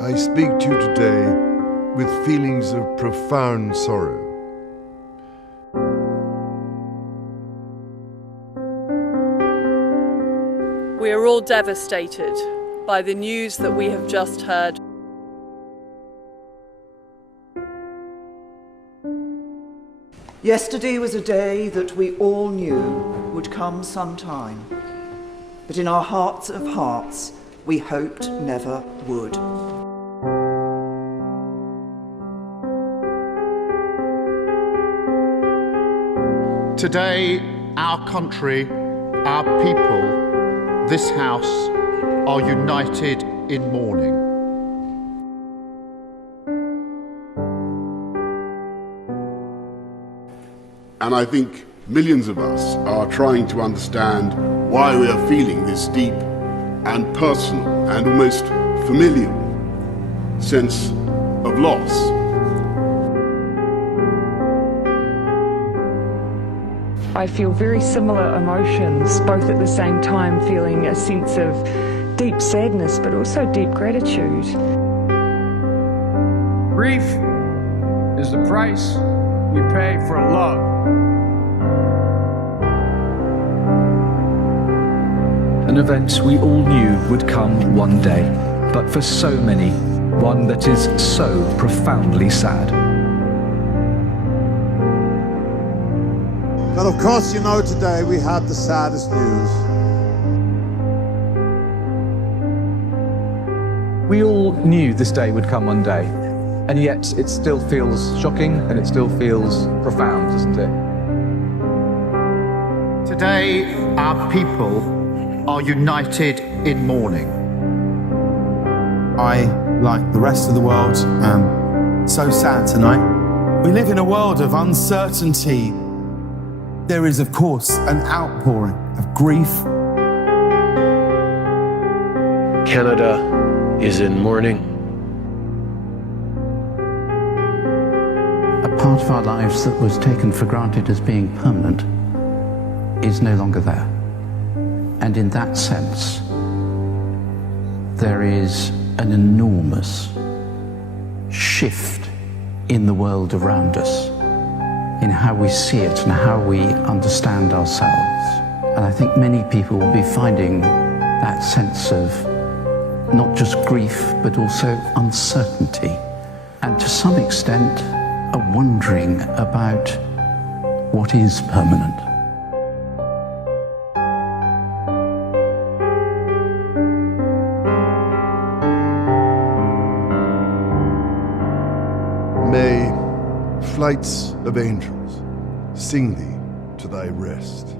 I speak to you today with feelings of profound sorrow. We are all devastated by the news that we have just heard. Yesterday was a day that we all knew would come sometime, but in our hearts of hearts, we hoped never would. Today, our country, our people, this house are united in mourning. And I think millions of us are trying to understand why we are feeling this deep and personal and almost familial sense of loss. I feel very similar emotions, both at the same time feeling a sense of deep sadness but also deep gratitude. Grief is the price we pay for love. An event we all knew would come one day, but for so many, one that is so profoundly sad. But of course, you know, today we had the saddest news. We all knew this day would come one day, and yet it still feels shocking and it still feels profound, doesn't it? Today, our people are united in mourning. I, like the rest of the world, am so sad tonight. We live in a world of uncertainty. There is, of course, an outpouring of grief. Canada is in mourning. A part of our lives that was taken for granted as being permanent is no longer there. And in that sense, there is an enormous shift in the world around us, in how we see it and how we understand ourselves. And I think many people will be finding that sense of not just grief, but also uncertainty. And to some extent, a wondering about what is permanent. May flights of angels sing thee to thy rest.